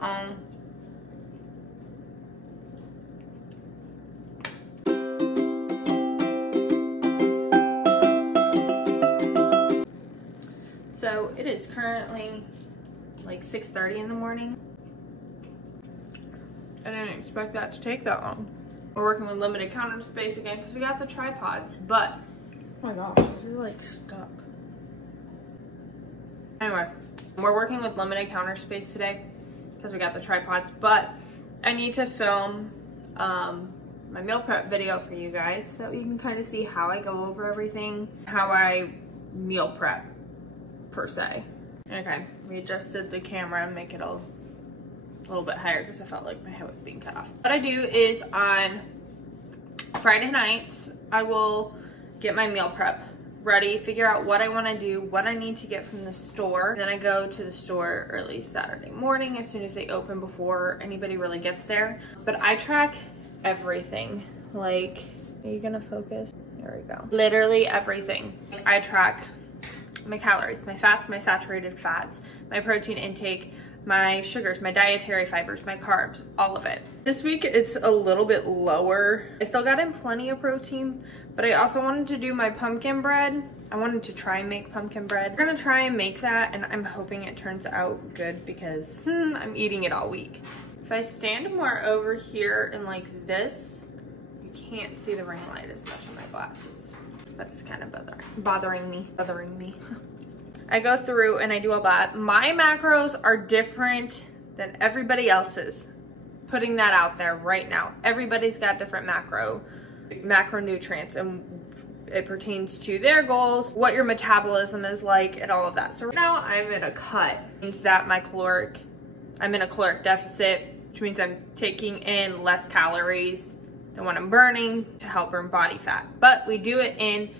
So it is currently like 6:30 in the morning. I didn't expect that to take that long. We're working with limited counter space again because we got the tripods, but oh my gosh, this is like stuck. Anyway, we're working with limited counter space today because we got the tripods, but I need to film my meal prep video for you guys so that you can kind of see how I go over everything, how I meal prep per se. Okay, we adjusted the camera and make it a little bit higher because I felt like my head was being cut off. What I do is on Friday nights, I will get my meal prep ready, figure out what I want to do, what I need to get from the store. Then I go to the store early Saturday morning as soon as they open before anybody really gets there. But I track everything. Like, are you gonna focus? There we go. Literally everything. I track my calories, my fats, my saturated fats, my protein intake, my sugars, my dietary fibers, my carbs, all of it. This week it's a little bit lower. I still got in plenty of protein, but I also wanted to do my pumpkin bread. I wanted to try and make pumpkin bread. We're gonna try and make that, and I'm hoping it turns out good because I'm eating it all week. If I stand more over here and like this, you can't see the ring light as much in my glasses. That is kind of bothering me. I go through and I do all that. My macros are different than everybody else's. Putting that out there right now. Everybody's got different macronutrients, and it pertains to their goals, what your metabolism is like, and all of that. So right now I'm in a cut. It means that I'm in a caloric deficit, which means I'm taking in less calories than what I'm burning to help burn body fat. But we do it in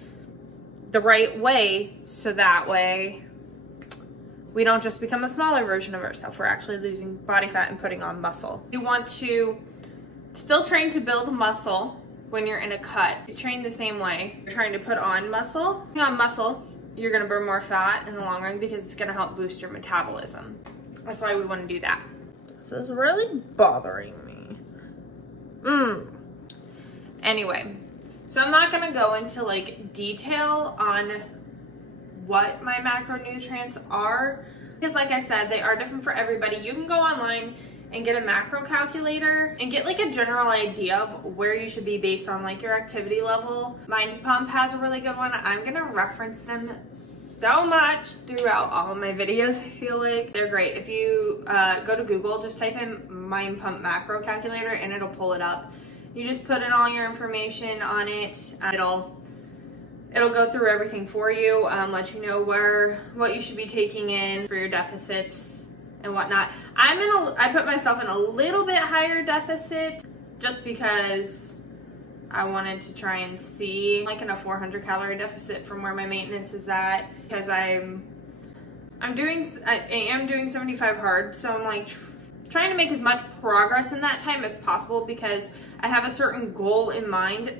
the right way, so that way we don't just become a smaller version of ourselves. We're actually losing body fat and putting on muscle. You want to still train to build muscle when you're in a cut. You train the same way. You're trying to put on muscle. Putting on muscle, you're gonna burn more fat in the long run because it's gonna help boost your metabolism. That's why we wanna do that. This is really bothering me. Anyway, so I'm not gonna go into like detail on what my macronutrients are, because like I said, they are different for everybody. You can go online and get a macro calculator and get like a general idea of where you should be based on like your activity level. Mind Pump has a really good one. I'm gonna reference them so much throughout all of my videos. I feel like they're great. If you go to Google, just type in Mind Pump macro calculator and it'll pull it up. You just put in all your information on it. It'll go through everything for you, let you know what you should be taking in for your deficits and whatnot. I put myself in a little bit higher deficit just because I wanted to try and see like in a 400 calorie deficit from where my maintenance is at, because I am doing 75 hard, so I'm like trying to make as much progress in that time as possible because I have a certain goal in mind.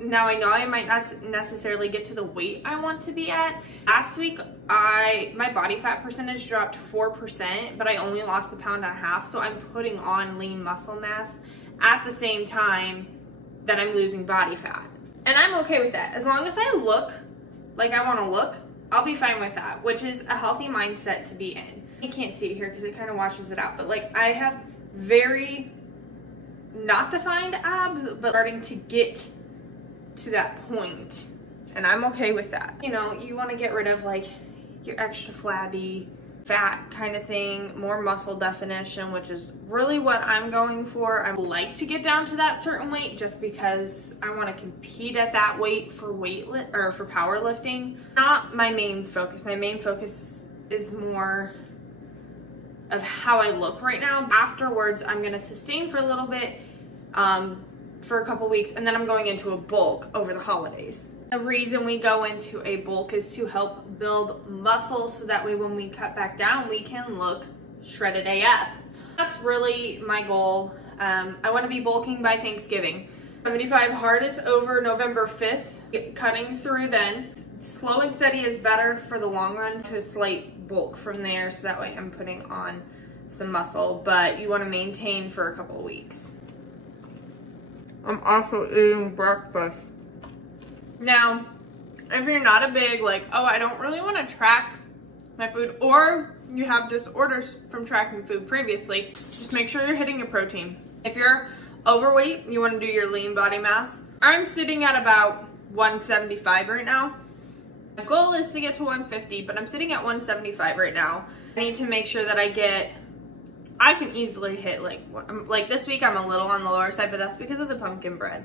Now I know I might not necessarily get to the weight I want to be at. Last week, my body fat percentage dropped 4%, but I only lost 1.5 pounds, so I'm putting on lean muscle mass at the same time that I'm losing body fat. And I'm okay with that. As long as I look like I want to look, I'll be fine with that, which is a healthy mindset to be in. You can't see it here because it kind of washes it out, but like I have very not defined abs, but starting to get to that point, and I'm okay with that. You know, you want to get rid of like your extra flabby fat kind of thing, more muscle definition, which is really what I'm going for. I like to get down to that certain weight just because I want to compete at that weight for for powerlifting. Not my main focus. My main focus is more of how I look right now. Afterwards, I'm going to sustain for a little bit, for a couple weeks, and then I'm going into a bulk over the holidays. The reason we go into a bulk is to help build muscle so that way when we cut back down, we can look shredded AF. That's really my goal. I want to be bulking by Thanksgiving. 75 hard is over November 5th. Cutting through then. Slow and steady is better for the long run, to a slight bulk from there, so that way I'm putting on some muscle, but you want to maintain for a couple of weeks. I'm also eating breakfast. Now, if you're not a big, like, oh, I don't really want to track my food, or you have disorders from tracking food previously, just make sure you're hitting your protein. If you're overweight, you want to do your lean body mass. I'm sitting at about 175 right now. My goal is to get to 150, but I'm sitting at 175 right now. I need to make sure that I can easily hit, like this week I'm a little on the lower side, but that's because of the pumpkin bread.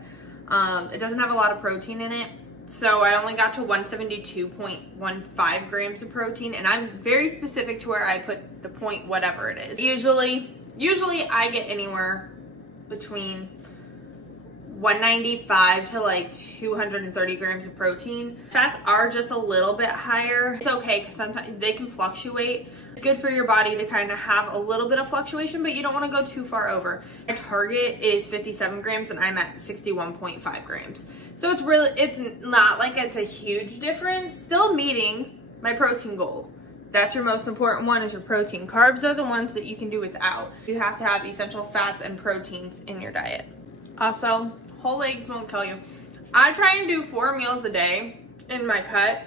It doesn't have a lot of protein in it. So I only got to 172.15 grams of protein, and I'm very specific to where I put the point whatever it is. Usually I get anywhere between 195 to like 230 grams of protein. Fats are just a little bit higher. It's okay because sometimes they can fluctuate. It's good for your body to kind of have a little bit of fluctuation, but you don't want to go too far over. My target is 57 grams and I'm at 61.5 grams. So it's not like it's a huge difference. Still meeting my protein goal. That's your most important one, is your protein. Carbs are the ones that you can do without. You have to have essential fats and proteins in your diet. Also, whole eggs won't kill you. I try and do 4 meals a day in my cut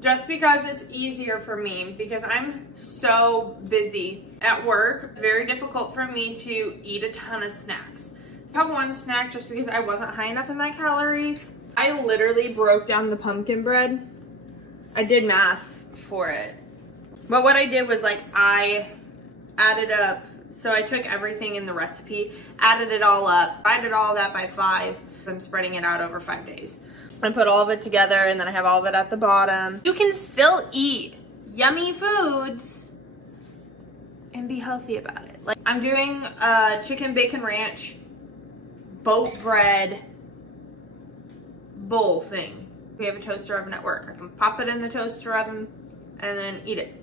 just because it's easier for me, because I'm so busy at work. It's very difficult for me to eat a ton of snacks. So I have one snack just because I wasn't high enough in my calories. I literally broke down the pumpkin bread. I did math for it. But what I did was, like, I added up, so I took everything in the recipe, added it all up, divided all that by 5. I'm spreading it out over 5 days. I put all of it together, and then I have all of it at the bottom. You can still eat yummy foods and be healthy about it. Like, I'm doing chicken bacon ranch, boat bread, bowl thing. We have a toaster oven at work. I can pop it in the toaster oven and then eat it.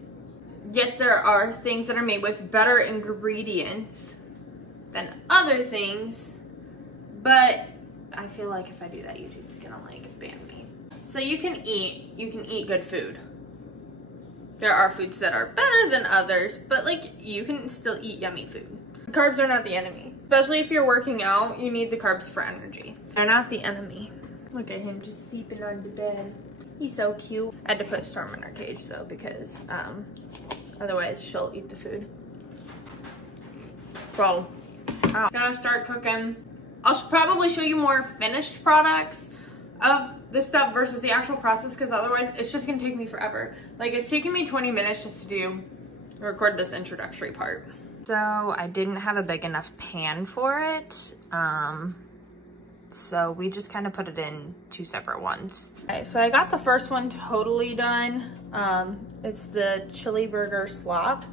Yes, there are things that are made with better ingredients than other things, but I feel like if I do that, YouTube's gonna like ban me. So you can eat good food. There are foods that are better than others, but like you can still eat yummy food. Carbs are not the enemy. Especially if you're working out, you need the carbs for energy. They're not the enemy. Look at him just sleeping on the bed. He's so cute. I had to put Storm in her cage though, because otherwise she'll eat the food. Bro, I'm gonna start cooking. I'll probably show you more finished products of this stuff versus the actual process, because otherwise it's just gonna take me forever. Like, it's taking me 20 minutes just to record this introductory part. So I didn't have a big enough pan for it. So we just kind of put it in 2 separate ones. Okay, so I got the first one totally done. It's the chili burger slop.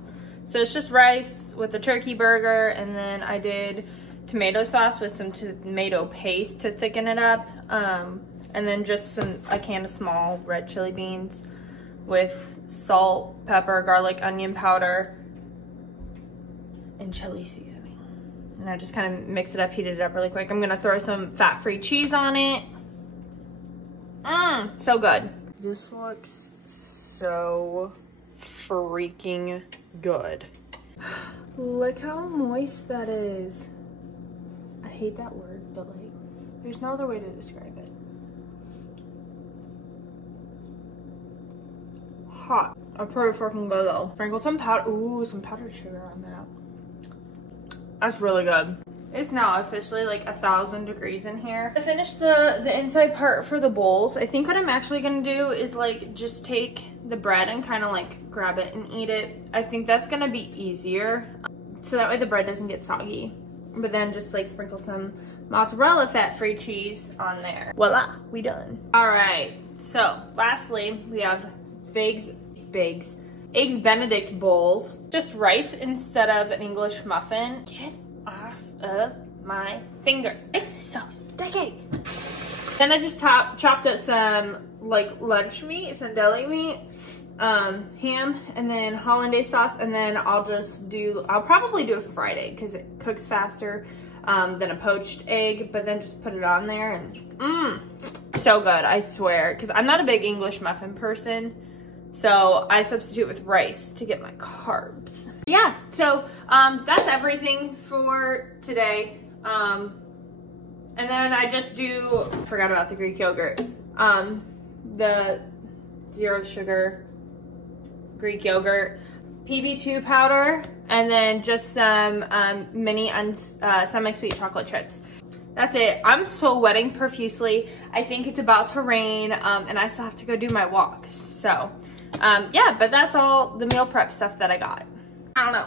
So it's just rice with a turkey burger, and then I did tomato sauce with some tomato paste to thicken it up. And then just a can of small red chili beans with salt, pepper, garlic, onion powder, and chili seasoning. And I just kind of mix it up, heat it up really quick. I'm gonna throw some fat-free cheese on it. So good. This looks so freaking good. Look how moist that is. I hate that word, but like, there's no other way to describe it. Hot. I pretty freaking good though. Sprinkle some powder, some powdered sugar on that. That's really good. It's now officially like 1,000 degrees in here. I finished the inside part for the bowls. I think what I'm actually gonna do is like just take the bread and kind of like grab it and eat it. I think that's gonna be easier. So that way the bread doesn't get soggy. But then just like sprinkle some mozzarella fat-free cheese on there. Voila, we done. All right, so lastly, we have Eggs Benedict bowls. Just rice instead of an English muffin. Get off of my finger. This is so sticky. Then I just chopped up some like lunch meat, some deli meat, ham, and then hollandaise sauce, and then I'll probably do a fried egg because it cooks faster than a poached egg, but then just put it on there and so good, I swear. Because I'm not a big English muffin person. So I substitute with rice to get my carbs. Yeah, so that's everything for today. And then I just do, forgot about the Greek yogurt. The 0 sugar Greek yogurt, PB2 powder, and then just some mini semi-sweet chocolate chips. That's it. I'm sweating profusely. I think it's about to rain, and I still have to go do my walk. So, yeah, but that's all the meal prep stuff that I got. I don't know.